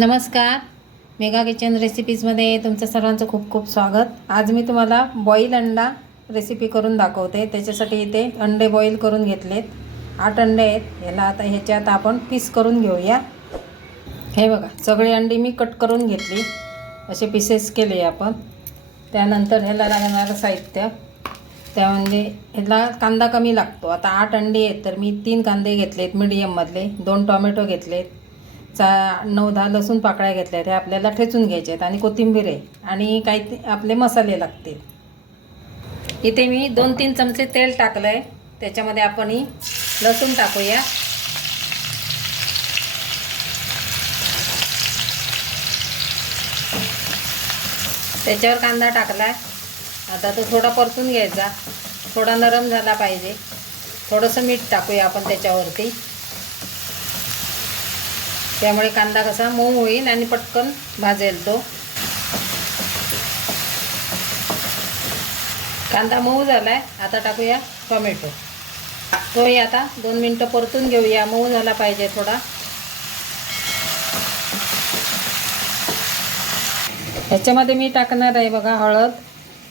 नमस्कार, mega kitchen रेसिपीजमध्ये तुमचं सर्वांचं खूप खूप स्वागत. आज मी तुम्हाला बॉईल अंडा रेसिपी करून दाखवते. त्याच्यासाठी इथे अंडे बॉईल करून घेतलेत. 8 अंडे आहेत. याला आता ह्याच्यात आपण पीस करून घेऊया. हे बघा, सगळे अंडी मी कट करून घेतली, असे पीसेस केले आपण. त्यानंतर ह्याला लागणारं साहित्य, त्यामध्ये ह्याला कांदा कमी लागतो. आता 8 अंडी आहेत तर मी 3 कांदे घेतलेत मीडियममधले, 2 टोमॅटो घेतलेत, 9-10 लसूण पाकळ्या घेतल्या, त्या आपल्याला ठेचून घ्यायच्या आहेत, आणि कोथिंबीर आहे, आणि काही आपले मसाले लागतील. इथे मी 2-3 चमचे तेल टाकलं आहे. त्याच्यामध्ये आपण ही लसूण टाकूया. त्याच्यावर कांदा टाकला आहे. आता तो थोडा परतून घ्यायचा, थोडा नरम झाला पाहिजे. थोडंसं मीठ टाकूया आपण त्याच्यावरती, त्यामुळे कांदा कसा मऊ होईल आणि पटकन भाजेल. तो कांदा मऊ झाला आहे. आता टाकूया टोमॅटो. तोही आता 2 मिनटं परतून घेऊया. मऊ झाला पाहिजे थोडा. ह्याच्यामध्ये मी टाकणार आहे बघा, हळद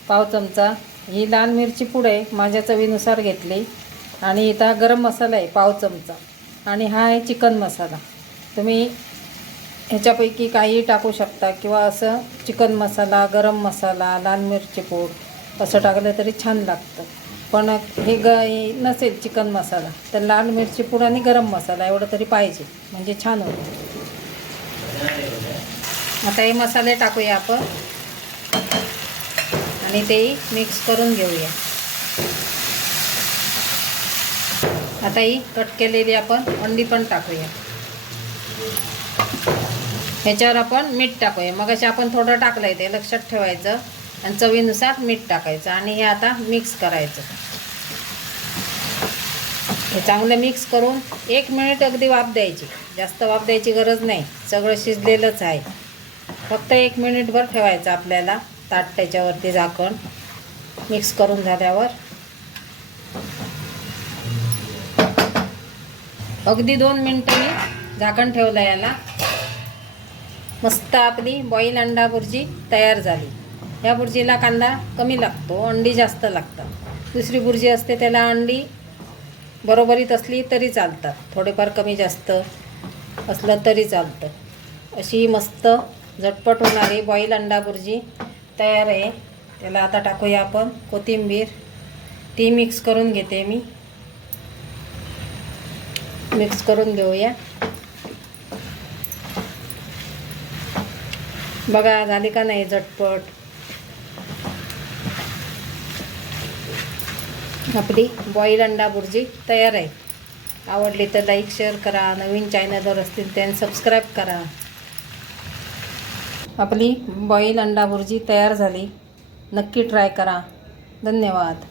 पाव चमचा, ही लाल मिरची पूड आहे माझ्या चवीनुसार घेतली, आणि इथं गरम मसाला आहे पाव चमचा, आणि हा आहे चिकन मसाला. तुम्ही ह्याच्यापैकी काही टाकू शकता, किंवा असं चिकन मसाला, गरम मसाला, लाल मिरची पूड असं टाकलं तरी छान लागतं. पण हे नसेल चिकन मसाला तर लाल मिरची पूड आणि गरम मसाला एवढं तरी पाहिजे, म्हणजे छान होतं. आता हे मसाले टाकूया आपण, आणि तेही मिक्स करून घेऊया. आता ही कट केलेली आपण अंडी पण टाकूया. ह्याच्यावर आपण मीठ टाकूया. मग असे आपण थोडं टाकलं आहे, ते लक्षात ठेवायचं, आणि चवीनुसार मीठ टाकायचं, आणि हे आता मिक्स करायचं. हे चांगलं मिक्स करून 1 मिनिट अगदी वाफ द्यायची. जास्त वाफ द्यायची गरज नाही, सगळं शिजलेलंच आहे. फक्त 1 मिनिटभर ठेवायचं आपल्याला ताट, त्याच्यावरती झाकण. मिक्स करून झाल्यावर अगदी 2 मिनटं मी झाकण ठेवलं याला. मस्त आपली बॉईल अंडा बुर्जी तयार झाली. या बुर्जीला कांदा कमी लागतो, अंडी जास्त लागतात. दुसरी बुर्जी असते त्याला अंडी बरोबरीत असली तरी चालतात, थोडेफार कमी जास्त असलं तरी चालतं. अशी मस्त झटपट होणारी बॉईल अंडा बुर्जी तयार आहे. त्याला आता टाकूया आपण कोथिंबीर. ती मिक्स करून घेते मी. मिक्स करून घेऊया. बघा झाली का नाही झटपट. आपली बॉईल अंडा बुर्जी तयार आहे. आवडली तर लाईक शेअर करा. नवीन चॅनलवर असतील त्यांनी सबस्क्राईब करा. आपली बॉईल अंडा बुर्जी तयार झाली. नक्की ट्राय करा. धन्यवाद.